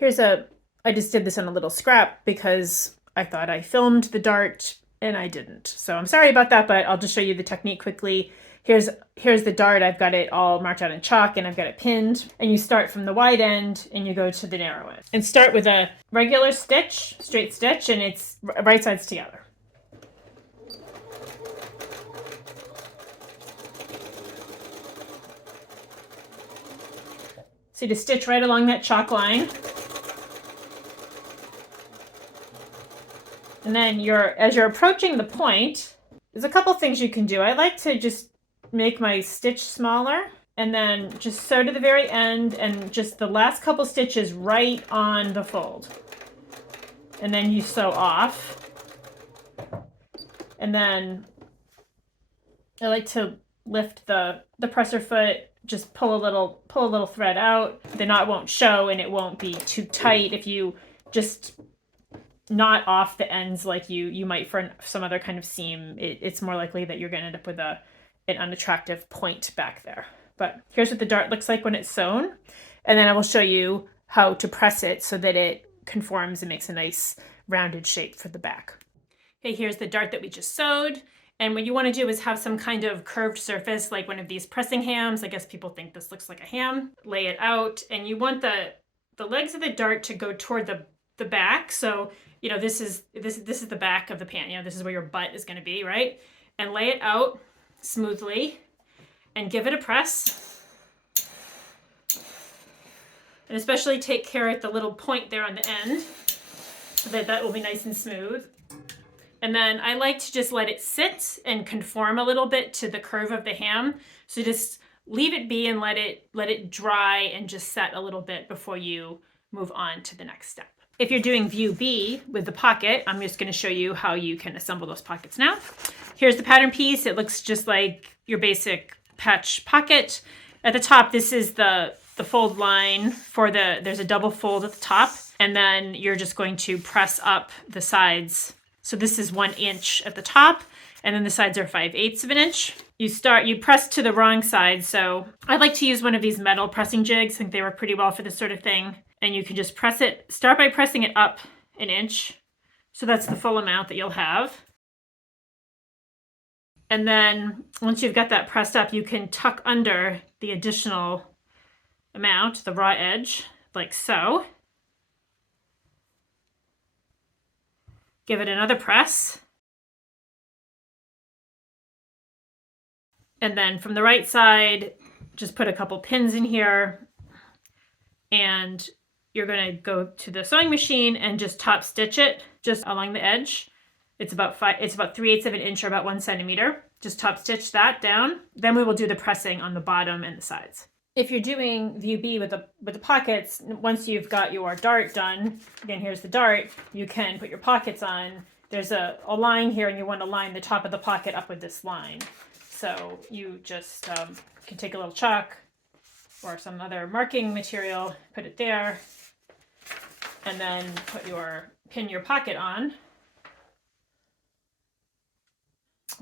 I just did this on a little scrap because I thought I filmed the dart and I didn't. So I'm sorry about that, but I'll just show you the technique quickly. Here's the dart. I've got it all marked out in chalk and I've got it pinned. And you start from the wide end and you go to the narrow end. And start with a regular stitch, straight stitch, and it's right sides together. So you just stitch right along that chalk line. And then as you're approaching the point, there's a couple things you can do. I like to just make my stitch smaller and then just sew to the very end and just the last couple stitches right on the fold. And then you sew off. And then I like to lift the presser foot, just pull a little thread out. The knot won't show and it won't be too tight. If you just knot off the ends like you might for some other kind of seam, it's more likely that you're going to end up with an unattractive point back there. But here's what the dart looks like when it's sewn. And then I will show you how to press it so that it conforms and makes a nice rounded shape for the back. Okay, here's the dart that we just sewed. And what you want to do is have some kind of curved surface, like one of these pressing hams. I guess people think this looks like a ham. Lay it out, and you want the legs of the dart to go toward the back. So, you know, this is the back of the pant. You know, this is where your butt is going to be, right? And lay it out smoothly and give it a press. And especially take care at the little point there on the end so that will be nice and smooth. And then I like to just let it sit and conform a little bit to the curve of the ham. So just leave it be and let it dry and just set a little bit before you move on to the next step. If you're doing view B with the pocket, I'm just going to show you how you can assemble those pockets now. Here's the pattern piece. It looks just like your basic patch pocket. At the top, this is the fold line for there's a double fold at the top, and then you're just going to press up the sides. So this is 1 inch at the top, and then the sides are 5/8 of an inch. You press to the wrong side. So I like to use one of these metal pressing jigs. I think they work pretty well for this sort of thing. And you can just start by pressing it up 1 inch. So that's the full amount that you'll have. And then once you've got that pressed up, you can tuck under the additional amount, the raw edge, like so. Give it another press. And then from the right side, just put a couple pins in here. And you're going to go to the sewing machine and just top stitch it just along the edge. It's about 3/8 of an inch or about 1 centimeter. Just top stitch that down. Then we will do the pressing on the bottom and the sides. If you're doing view B with the pockets, once you've got your dart done, again, here's the dart, you can put your pockets on. There's a line here, and you want to line the top of the pocket up with this line. So you just can take a little chalk or some other marking material, put it there, and then pin your pocket on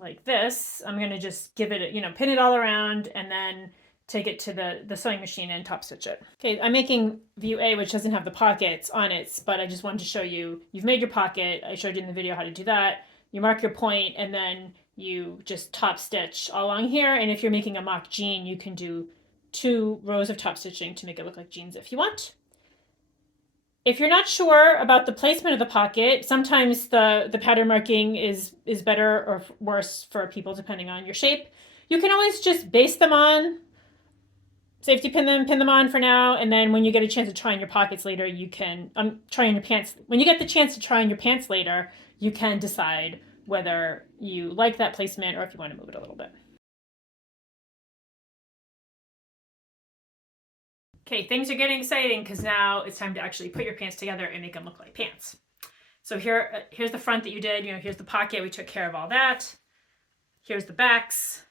like this. I'm going to just give it, pin it all around, and then take it to the sewing machine and top stitch it. Okay, I'm making view A, which doesn't have the pockets on it, but I just wanted to show you, you've made your pocket. I showed you in the video how to do that. You mark your point, and then you just top stitch all along here. And if you're making a mock jean, you can do 2 rows of top stitching to make it look like jeans if you want. If you're not sure about the placement of the pocket, sometimes the pattern marking is better or worse for people depending on your shape. You can always just baste them on, safety pin them on for now, and then when you get a chance to try on your pockets later, you can try on your pants. When you get the chance to try on your pants later, you can decide whether you like that placement or if you want to move it a little bit. Okay, things are getting exciting because now it's time to actually put your pants together and make them look like pants. So here's the front that you did. Here's the pocket. We took care of all that. Here's the backs.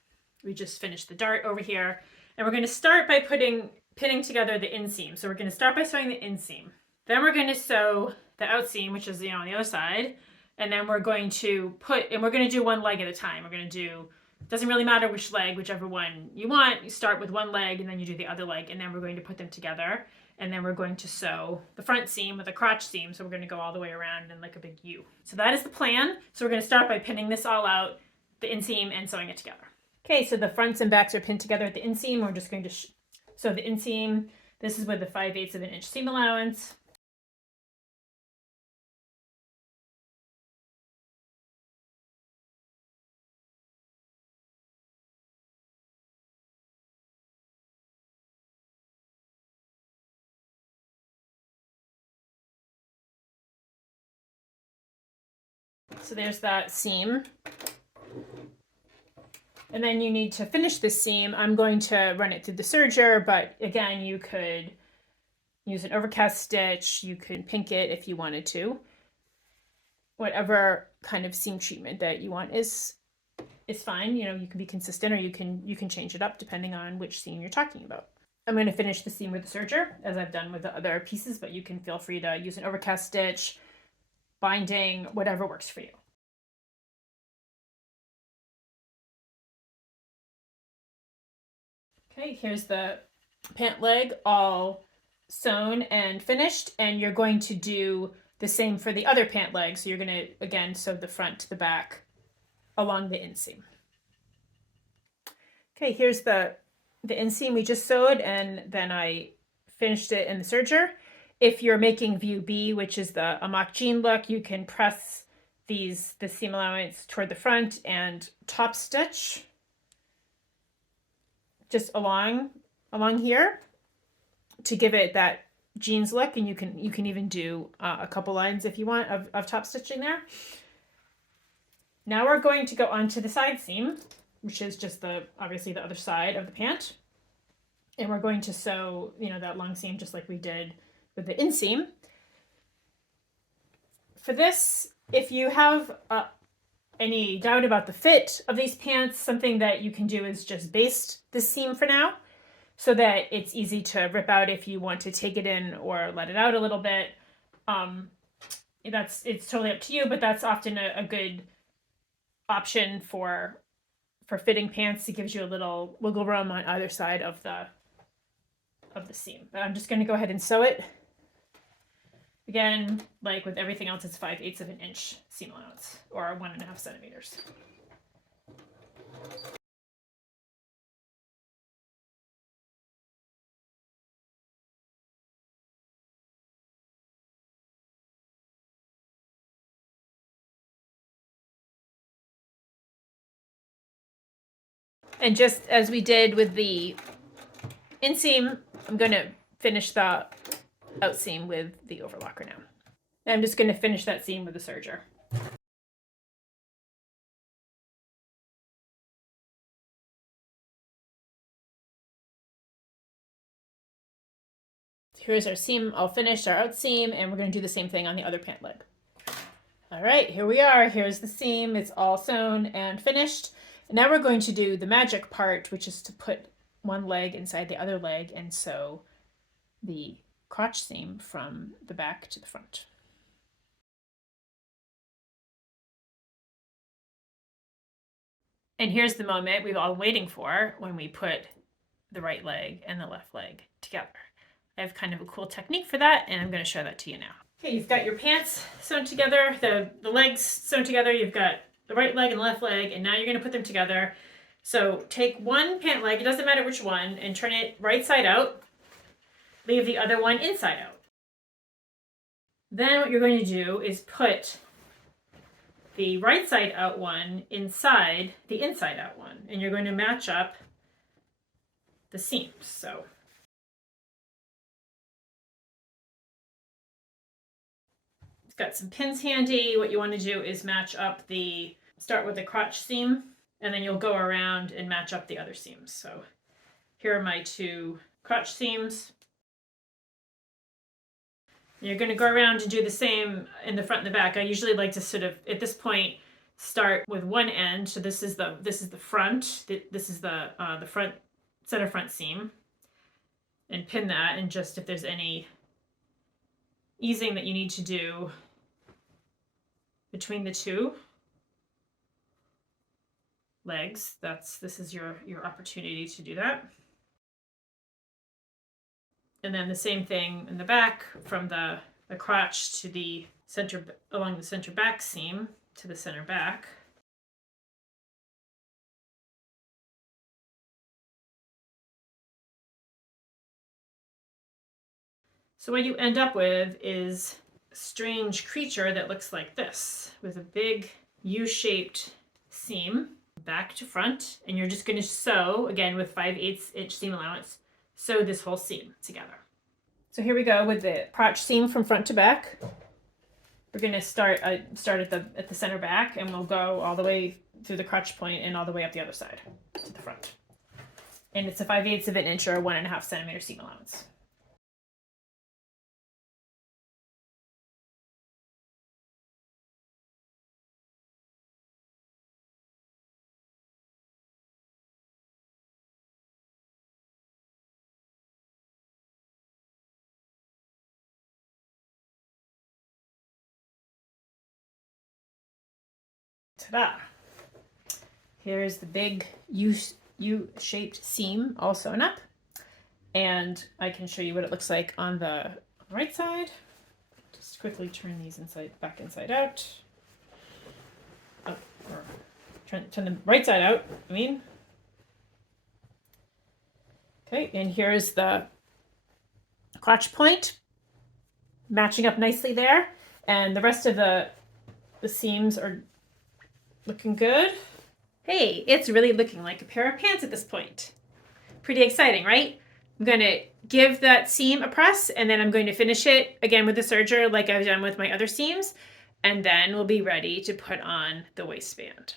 We just finished the dart over here. And we're going to start by pinning together the inseam. So we're going to start by sewing the inseam. Then we're going to sew the outseam, which is on the other side. And then we're going to do one leg at a time. We're going to do Doesn't really matter which leg, whichever one you want. You start with one leg and then you do the other leg, and then we're going to put them together. And then we're going to sew the front seam with a crotch seam. So we're going to go all the way around in like a big U. So that is the plan. So we're going to start by pinning this all out, the inseam, and sewing it together. Okay, so the fronts and backs are pinned together at the inseam. We're just going to sew the inseam. This is with the 5/8 of an inch seam allowance. So there's that seam. And then you need to finish this seam. I'm going to run it through the serger, but again, you could use an overcast stitch. You could pink it if you wanted to. Whatever kind of seam treatment that you want is fine. You know, you can be consistent, or you can change it up depending on which seam you're talking about. I'm going to finish the seam with the serger as I've done with the other pieces, but you can feel free to use an overcast stitch, binding, whatever works for you. Okay, here's the pant leg all sewn and finished, and you're going to do the same for the other pant leg. So you're going to, again, sew the front to the back along the inseam. Okay, here's the inseam we just sewed, and then I finished it in the serger. If you're making view B, which is the mock jean look, you can press the seam allowance toward the front and top stitch just along here to give it that jeans look, and you can even do a couple lines if you want of top stitching there. Now we're going to go on to the side seam, which is just obviously the other side of the pant, and we're going to sew, you know, that long seam just like we did with the inseam. For this, if you have any doubt about the fit of these pants, something that you can do is just baste this seam for now, so that it's easy to rip out if you want to take it in or let it out a little bit. It's totally up to you, but that's often a good option for fitting pants. It gives you a little wiggle room on either side of the seam. But I'm just going to go ahead and sew it. Again, like with everything else, it's 5/8 of an inch seam allowance, or 1.5 centimeters. And just as we did with the inseam, I'm going to finish the outseam with the overlocker now. And I'm just going to finish that seam with the serger. Here's our seam all finished, our outseam, and we're going to do the same thing on the other pant leg. All right, here we are. Here's the seam. It's all sewn and finished. And now we're going to do the magic part, which is to put one leg inside the other leg and sew the crotch seam from the back to the front. And here's the moment we've all been waiting for, when we put the right leg and the left leg together. I have kind of a cool technique for that, and I'm going to show that to you now. Okay, you've got your pants sewn together, the legs sewn together, you've got the right leg and the left leg, and now you're going to put them together. So take one pant leg, it doesn't matter which one, and turn it right side out. Leave the other one inside out. Then what you're going to do is put the right side out one inside the inside out one, and you're going to match up the seams. So it's got some pins handy. What you want to do is match up start with the crotch seam, and then you'll go around and match up the other seams. So here are my two crotch seams. You're going to go around and do the same in the front and the back. I usually like to sort of, at this point, start with one end. So this is the front. This is the front center front seam, and pin that. And just if there's any easing that you need to do between the two, legs, this is your opportunity to do that. And then the same thing in the back, from the crotch to the center, along the center back seam to the center back. So what you end up with is a strange creature that looks like this, with a big U-shaped seam back to front, and you're just going to sew, again with 5/8 inch seam allowance, sew this whole seam together. So here we go with the crotch seam from front to back. We're going to start at the center back, and we'll go all the way through the crotch point and all the way up the other side to the front. And it's a 5/8 of an inch or 1.5 centimeter seam allowance. Ta-da! Here's the big U-shaped seam all sewn up. And I can show you what it looks like on the right side. Just quickly turn these back inside out. Oh, or turn the right side out, I mean. Okay, and here's the crotch point, matching up nicely there. And the rest of the seams are looking good. Hey, it's really looking like a pair of pants at this point. Pretty exciting, right? I'm going to give that seam a press, and then I'm going to finish it again with the serger like I've done with my other seams, and then we'll be ready to put on the waistband.